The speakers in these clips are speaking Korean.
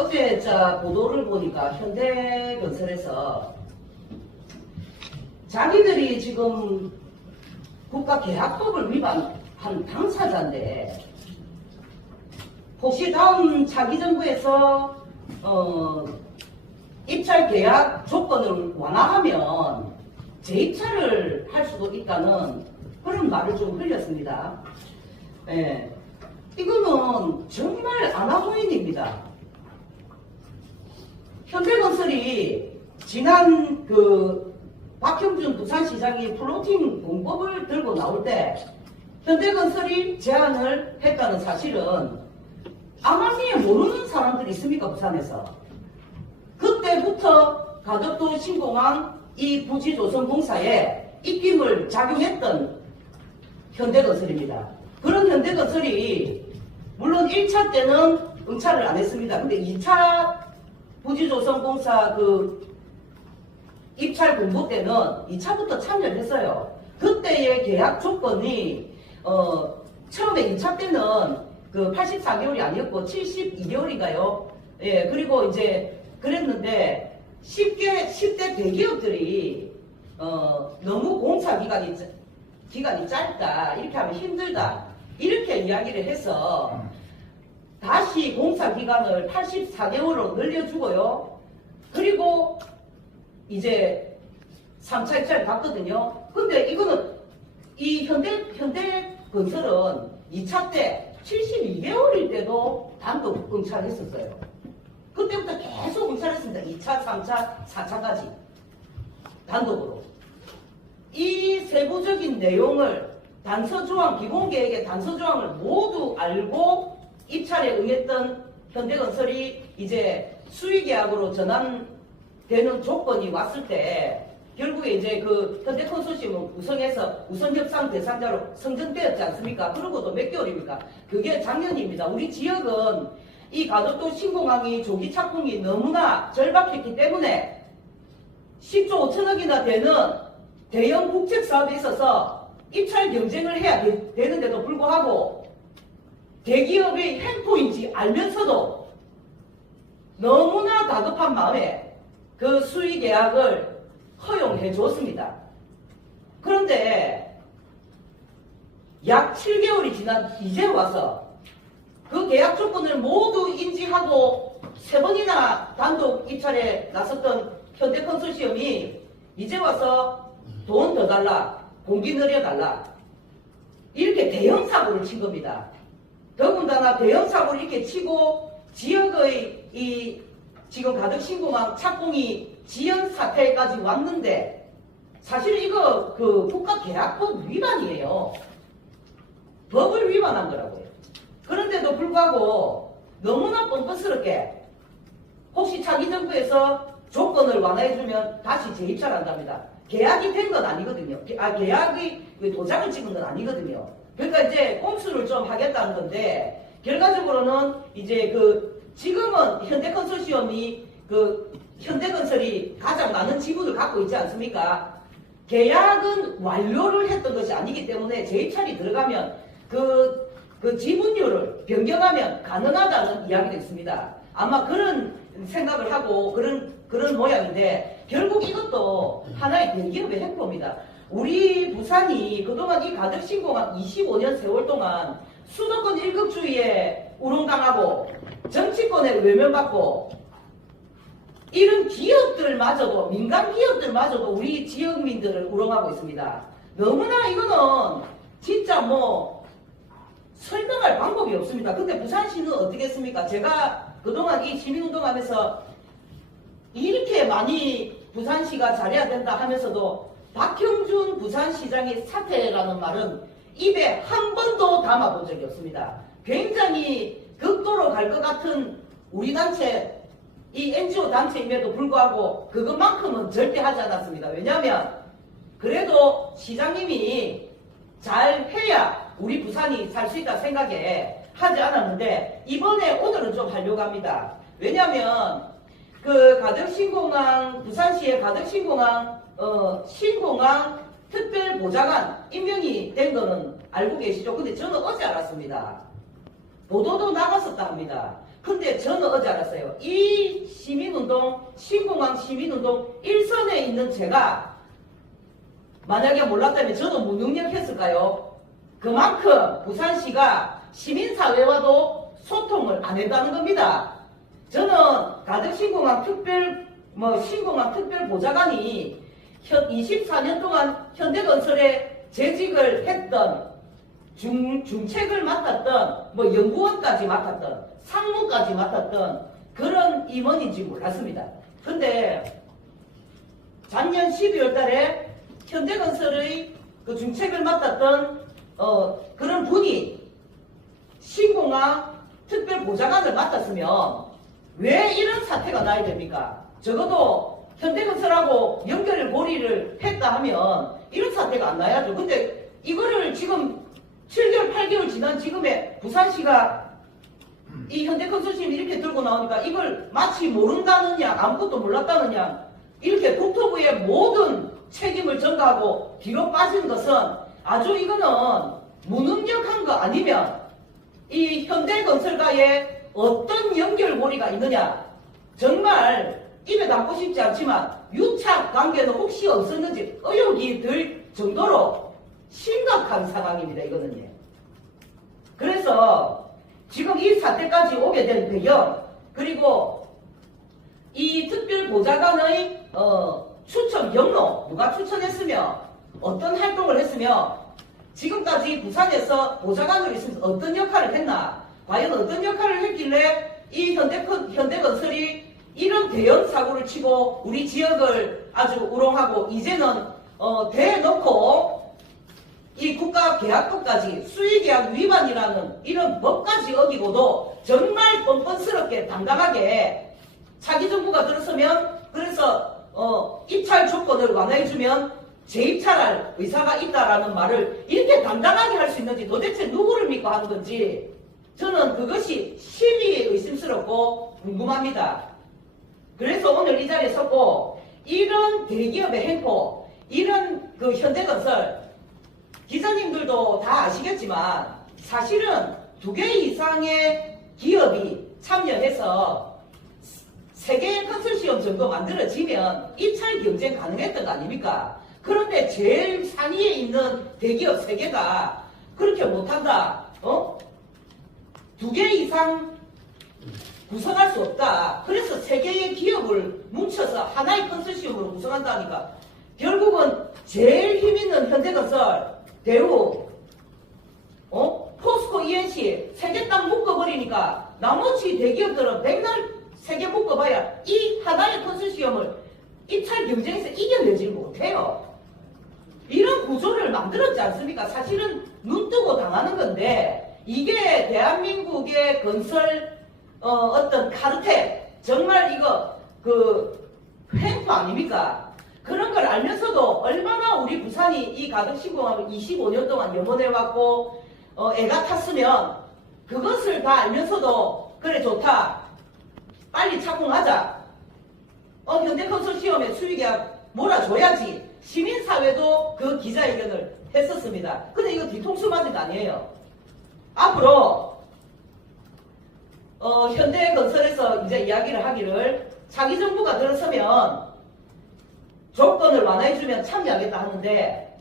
어제 보도를 보니까 현대건설에서 자기들이 지금 국가계약법을 위반한 당사자인데 혹시 다음 차기 정부에서 입찰 계약 조건을 완화하면 재입찰을 할 수도 있다는 그런 말을 좀 흘렸습니다. 예. 이거는 정말 아나무인입니다. 현대건설이 지난 박형준 부산시장이 플로팅 공법을 들고 나올 때 현대건설이 제안을 했다는 사실은 아마미에 모르는 사람들이 있습니까? 부산에서. 그때부터 가덕도 신공항 이 부지조선공사에 입김을 작용했던 현대건설입니다. 그런 현대건설이 물론 1차 때는 응찰을 안 했습니다. 근데 2차 부지조선공사 입찰 공고 때는 2차부터 참여를 했어요. 그때의 계약 조건이 처음에 2차 때는 84개월이 아니었고 72개월인가요? 예, 그리고 이제 그랬는데 10대 대기업들이 너무 공사 기간이 짧다, 이렇게 하면 힘들다, 이렇게 이야기를 해서 다시 공사 기간을 84개월로 늘려주고요. 그리고 이제 3차 입찰을 갔거든요. 근데 이거는 이 현대건설은 2차 때 72개월일 때도 단독 응찰했었어요. 그때부터 계속 응찰했습니다. 2차, 3차, 4차까지 단독으로. 이 세부적인 내용을 단서조항, 기본계획의 단서조항을 모두 알고 입찰에 응했던 현대건설이 이제 수의계약으로 전환되는 조건이 왔을 때 결국에 이제 현대컨소시엄은 우선협상 대상자로 선정되었지 않습니까? 그러고도 몇 개월입니까? 그게 작년입니다. 우리 지역은 이 가덕도 신공항이 조기 착공이 너무나 절박했기 때문에 10조 5천억이나 되는 대형 국책사업에 있어서 입찰 경쟁을 해야 되는데도 불구하고 대기업의 횡포인지 알면서도 너무나 다급한 마음에 그 수의계약을 허용해 줬습니다. 그런데 약 7개월이 지난 이제 와서 그 계약 조건을 모두 인지하고 3번이나 단독 입찰에 나섰던 현대컨소시엄이 이제 와서 돈 더 달라, 공기 늘려달라, 이렇게 대형 사고를 친 겁니다. 더군다나 대형 사고를 이렇게 치고 지역의 지금 가덕 신공항 착공이 지연 사태까지 왔는데 사실 이거 국가계약법 위반이에요. 법을 위반한 거라고요. 그런데도 불구하고 너무나 뻔뻔스럽게 혹시 차기 정부에서 조건을 완화해주면 다시 재입찰한답니다. 계약이 된 건 아니거든요. 계약의 도장을 찍은 건 아니거든요. 그러니까 이제 꼼수를 좀 하겠다는 건데 결과적으로는 이제 지금은 현대컨소시엄이 현대건설이 가장 많은 지분을 갖고 있지 않습니까? 계약은 완료를 했던 것이 아니기 때문에 재입찰이 들어가면 그 지분율을 변경하면 가능하다는 이야기도 있습니다. 아마 그런 생각을 하고 그런 모양인데 결국 이것도 하나의 대기업의 횡포입니다. 우리 부산이 그동안 이 가덕 신공항 25년 세월 동안 수도권 일극주의에 우롱당하고 정치권에 외면받고 이런 기업들마저도, 민간 기업들마저도 우리 지역민들을 우롱하고 있습니다. 너무나 이거는 진짜 설명할 방법이 없습니다. 근데 부산시는 어떻게 했습니까? 제가 그동안 이 시민운동하면서 이렇게 많이 부산시가 잘해야 된다 하면서도 박형준 부산시장의 사퇴라는 말은 입에 한 번도 담아본 적이 없습니다. 굉장히 극도로 갈 것 같은 우리 단체, 이 NGO 단체임에도 불구하고 그것만큼은 절대 하지 않았습니다. 왜냐하면 그래도 시장님이 잘 해야 우리 부산이 살 수 있다 생각에 하지 않았는데 이번에 오늘은 좀 하려고 합니다. 왜냐하면 가덕신공항, 부산시의 가덕신공항 신공항 특별보좌관 임명이 된 거는 알고 계시죠? 근데 저는 어제 알았습니다. 보도도 나갔었다 합니다. 근데 저는 어제 알았어요. 이 시민운동, 신공항 시민운동 일선에 있는 제가 만약에 몰랐다면 저도 무능력했을까요? 그만큼 부산시가 시민사회와도 소통을 안 했다는 겁니다. 저는 가덕 신공항 신공항 특별보좌관이 24년 동안 현대건설에 재직을 했던 중책을 맡았던 연구원까지 맡았던 상무까지 맡았던 그런 임원인지 몰랐습니다. 근데 작년 12월 달에 현대건설의 그 중책을 맡았던 그런 분이 신공항 특별보좌관을 맡았으면 왜 이런 사태가 나야 됩니까? 적어도 현대건설하고 연결고리를 했다 하면 이런 사태가 안 나야죠. 근데 이거를 지금 7개월, 8개월 지난 지금에 부산시가 이 현대건설심이 이렇게 들고 나오니까 이걸 마치 모른다느냐, 아무것도 몰랐다느냐, 이렇게 국토부의 모든 책임을 전가하고 뒤로 빠진 것은 아주 이거는 무능력한 거 아니면 이 현대건설과의 어떤 연결고리가 있느냐, 정말 입에 담고 싶지 않지만 유착 관계는 혹시 없었는지 의혹이 들 정도로 심각한 상황입니다. 이거는요. 그래서 지금 이 사태까지 오게 된 배경, 그리고 이 특별보좌관의 추천 경로, 누가 추천했으며 어떤 활동을 했으며 지금까지 부산에서 보좌관으로 있으면서 어떤 역할을 했나, 과연 어떤 역할을 했길래 이 현대건설이 이런 대형 사고를 치고 우리 지역을 아주 우롱하고 이제는 대놓고 이 국가계약법까지 수의계약 위반이라는 이런 법까지 어기고도 정말 뻔뻔스럽게 당당하게 차기 정부가 들었으면, 그래서 입찰 조건을 완화해주면 재입찰할 의사가 있다라는 말을 이렇게 당당하게 할 수 있는지 도대체 누구를 믿고 하는 건지 저는 그것이 심히 의심스럽고 궁금합니다. 그래서 오늘 이 자리에 섰고, 이런 대기업의 행포, 이런 그 현대건설, 기자님들도 다 아시겠지만 사실은 2개 이상의 기업이 참여해서 3개의 컨소시엄 정도 만들어지면 입찰 경쟁 가능했던 거 아닙니까? 그런데 제일 상위에 있는 대기업 3개가 그렇게 못한다. 2개 이상 구성할 수 없다. 그래서 3개의 기업을 뭉쳐서 하나의 컨소시엄으로 구성한다니까 결국은 제일 힘있는 현대건설, 대우, 포스코, ENC 3개 딱 묶어버리니까 나머지 대기업들은 백날 3개 묶어봐야 이 하나의 컨소시엄을 입찰 경쟁에서 이겨내지 못해요. 이런 구조를 만들었지 않습니까? 사실은 눈뜨고 당하는 건데 이게 대한민국의 건설 어떤 카르텔, 정말 이거 횡포 아닙니까? 그런 걸 알면서도 얼마나 우리 부산이 이 가덕 신공항을 25년 동안 염원해왔고 애가 탔으면 그것을 다 알면서도 그래 좋다, 빨리 착공하자, 현대건설시험에 수의계약 몰아줘야지, 시민사회도 그 기자회견을 했었습니다. 근데 이거 뒤통수 맞은 거 아니에요. 앞으로 현대건설에서 이제 이야기를 하기를 자기 정부가 들어서면 조건을 완화해주면 참여하겠다 하는데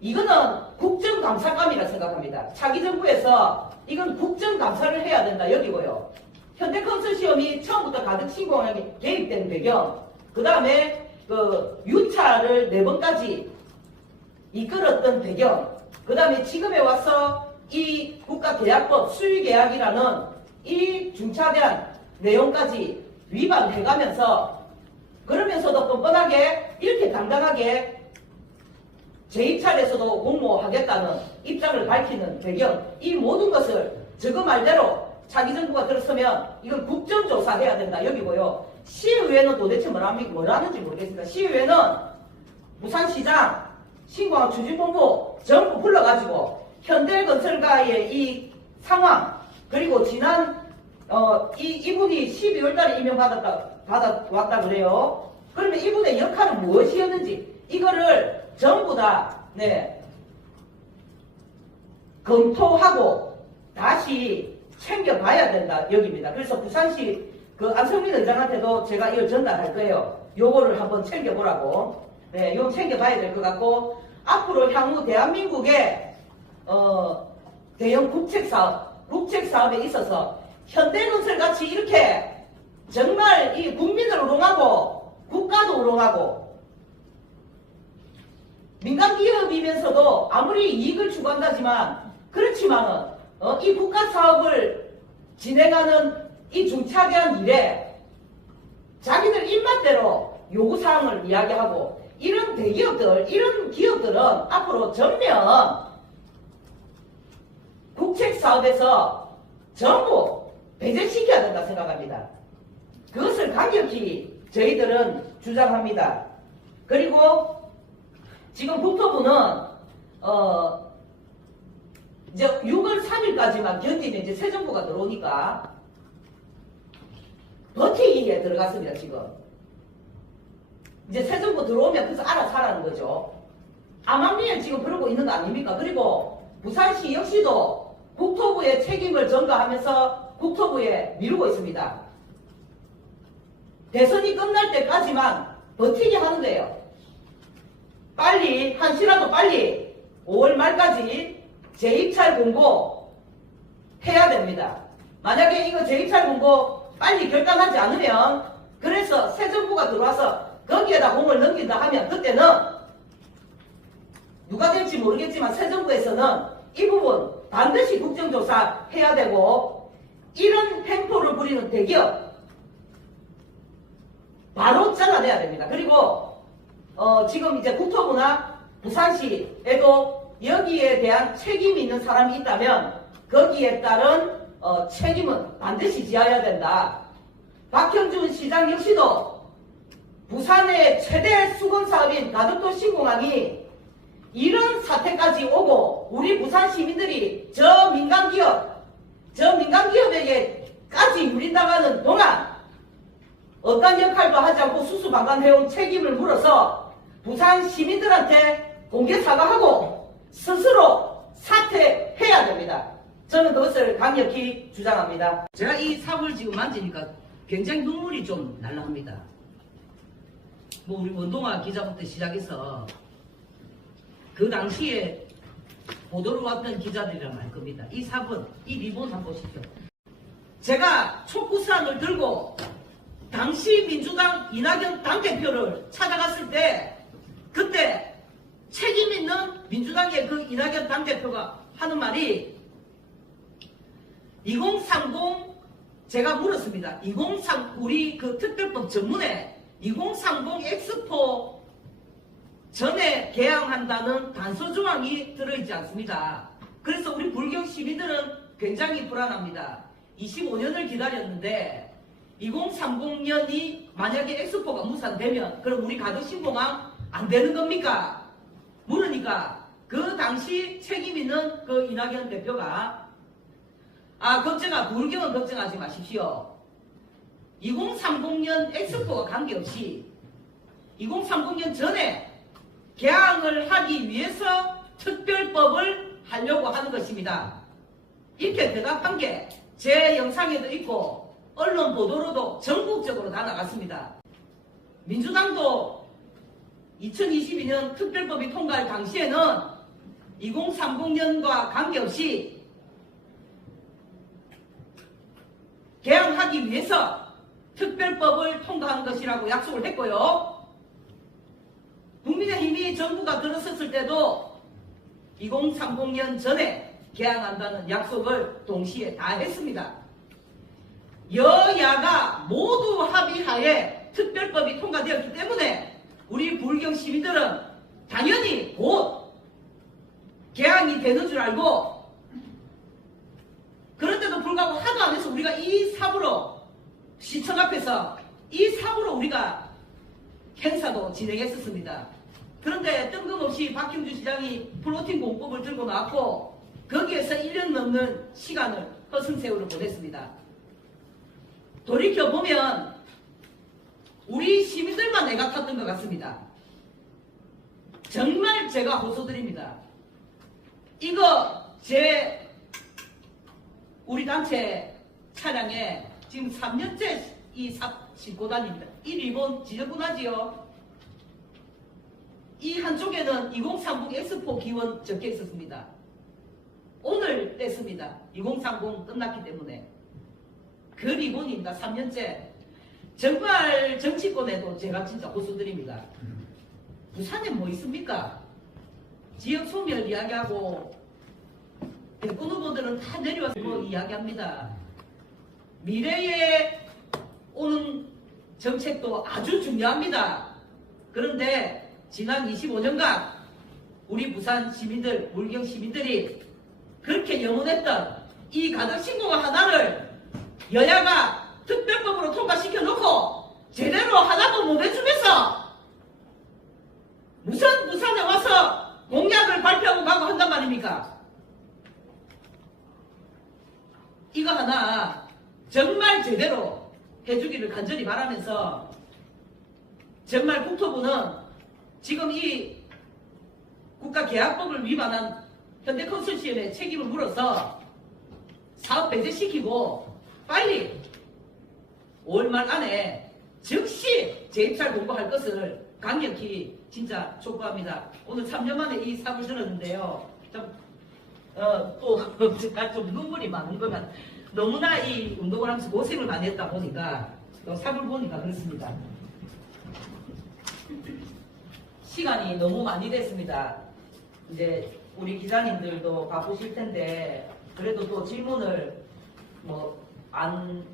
이거는 국정감사감이라 생각합니다. 차기 정부에서 이건 국정감사를 해야 된다 여기고요. 현대건설시험이 처음부터 가덕 신공항에 개입된 배경, 그 다음에 유차를 4번까지 이끌었던 배경, 그 다음에 지금에 와서 이 국가계약법 수의계약이라는 이 중차대한 내용까지 위반해가면서 그러면서도 뻔뻔하게 이렇게 당당하게 재입찰에서도 공모하겠다는 입장을 밝히는 배경, 이 모든 것을 저거 말대로 자기 정부가 들었으면 이건 국정조사해야 된다 여기고요. 시의회는 도대체 뭐라는지 모르겠습니다. 시의회는 부산시장, 신공항 추진본부 전부 불러가지고 현대건설과의 이 상황, 그리고 지난 이분이 12월 달에 받아왔다 그래요. 그러면 이분의 역할은 무엇이었는지 이거를 전부 다 검토하고 다시 챙겨봐야 된다 여기입니다. 그래서 부산시 그 안성민 의장한테도 제가 이걸 전달할 거예요. 요거를 한번 챙겨보라고. 네, 이거 챙겨봐야 될 것 같고, 앞으로 향후 대한민국의 대형 국책사업에 있어서 현대건설 같이 이렇게 정말 이 국민을 우롱하고 국가도 우롱하고 민간 기업이면서도 아무리 이익을 추구한다지만 그렇지만은 이 국가 사업을 진행하는 이 중차대한 일에 자기들 입맛대로 요구사항을 이야기하고 이런 대기업들, 이런 기업들은 앞으로 전면 국책사업에서 전부 배제시켜야 된다 생각합니다. 그것을 강력히 저희들은 주장합니다. 그리고 지금 국토부는 이제 6월 3일까지만 견디면 이제 새 정부가 들어오니까 버티기에 들어갔습니다. 지금 이제 새 정부 들어오면 그래서 알아서 하라는 거죠. 암암리에 지금 그러고 있는 거 아닙니까? 그리고 부산시 역시도 국토부의 책임을 전가하면서 국토부에 미루고 있습니다. 대선이 끝날 때까지만 버티게 하는 거예요. 빨리 한시라도 빨리 5월 말까지 재입찰 공고 해야 됩니다. 만약에 이거 재입찰 공고 빨리 결단하지 않으면 그래서 새 정부가 들어와서 거기에다 공을 넘긴다 하면 그때는 누가 될지 모르겠지만 새 정부에서는 이 부분 반드시 국정조사 해야 되고 이런 횡포를 부리는 대기업 바로 잘라내야 됩니다. 그리고 지금 이제 국토부나 부산시에도 여기에 대한 책임이 있는 사람이 있다면 거기에 따른 책임은 반드시 지어야 된다. 박형준 시장 역시도 부산의 최대 수건사업인 가덕도 신공항이 이런 사태까지 오고 우리 부산 시민들이 저 민간기업에게까지 유린당하는 동안 어떤 역할도 하지 않고 수수방관해온 책임을 물어서 부산 시민들한테 공개 사과하고 스스로 사퇴해야 됩니다. 저는 그것을 강력히 주장합니다. 제가 이 사업을 지금 만지니까 굉장히 눈물이 좀 날라옵니다. 뭐 우리 원동아 기자부터 시작해서 그 당시에 보도로 왔던 기자들이랑 알 겁니다. 이 사건, 이 리본 한번 보십시오. 제가 촉구사안을 들고 당시 민주당 이낙연 당대표를 찾아갔을 때 그때 책임 있는 민주당의 그 이낙연 당대표가 하는 말이 2030 제가 물었습니다. 2030 우리 그 특별법 전문에 2030 엑스포 전에 개항한다는 단서 조항이 들어있지 않습니다. 그래서 우리 불경 시민들은 굉장히 불안합니다. 25년을 기다렸는데 2030년이 만약에 엑스포가 무산되면 그럼 우리 가덕신공항 안 되는 겁니까? 물으니까 그 당시 책임 있는 그 이낙연 대표가 불경은 걱정하지 마십시오. 2030년 엑스포와 관계없이 2030년 전에 개항을 하기 위해서 특별법을 하려고 하는 것입니다. 이렇게 대답한 게 제 영상에도 있고 언론 보도로도 전국적으로 다 나갔습니다. 민주당도 2022년 특별법이 통과할 당시에는 2030년과 관계없이 개항하기 위해서 특별법을 통과한 것이라고 약속을 했고요. 국민의힘이 정부가 들어섰을 때도 2030년 전에 개항한다는 약속을 동시에 다 했습니다. 여야가 모두 합의하에 특별법이 통과되었기 때문에 우리 불경 시민들은 당연히 곧 개항이 되는 줄 알고 그런데도 불구하고 하도 안 해서 우리가 이 사부로 시청 앞에서 이 사부로 우리가 행사도 진행했었습니다. 그런데 뜬금없이 박형준 시장이 플로팅 공법을 들고 나왔고 거기에서 1년 넘는 시간을 허송세월을 보냈습니다. 돌이켜보면 우리 시민들만 애가 탔던 것 같습니다. 정말 제가 호소드립니다. 이거 제 우리 단체 차량에 지금 3년째 이 삽 싣고 다닙니다. 이 리본 지저분하지요? 이 한쪽에는 2030 엑스포 기원 적혀 있었습니다. 오늘 뗐습니다. 2030 끝났기 때문에. 그 리본입니다. 3년째. 정말 정치권에도 제가 진짜 호수드립니다. 부산에 뭐 있습니까? 지역 소멸 이야기하고 대권 후보들은 다 내려와서 뭐 이야기합니다. 미래에 오는 정책도 아주 중요합니다. 그런데 지난 25년간 우리 부산 시민들, 물경 시민들이 그렇게 영원했던 이 가덕신공항 하나를 여야가 특별법으로 통과시켜 놓고 제대로 하나도 못 해주면서 무슨 부산에 와서 공약을 발표하고 가고 한단 말입니까? 이거 하나 정말 제대로 해주기를 간절히 바라면서 정말 국토부는 지금 이 국가계약법을 위반한 현대컨소시엄에 책임을 물어서 사업 배제시키고 빨리 5월 말 안에 즉시 재입찰 공고할 것을 강력히 진짜 촉구합니다. 오늘 3년 만에 이 사업을 들었는데요. 또 제가 좀 눈물이 많은 거면 너무나 이 운동을 하면서 고생을 많이 했다 보니까 또 사업을 보니까 그렇습니다. 시간이 너무 많이 됐습니다. 이제 우리 기자님들도 바쁘실 텐데 그래도 또 질문을 뭐 안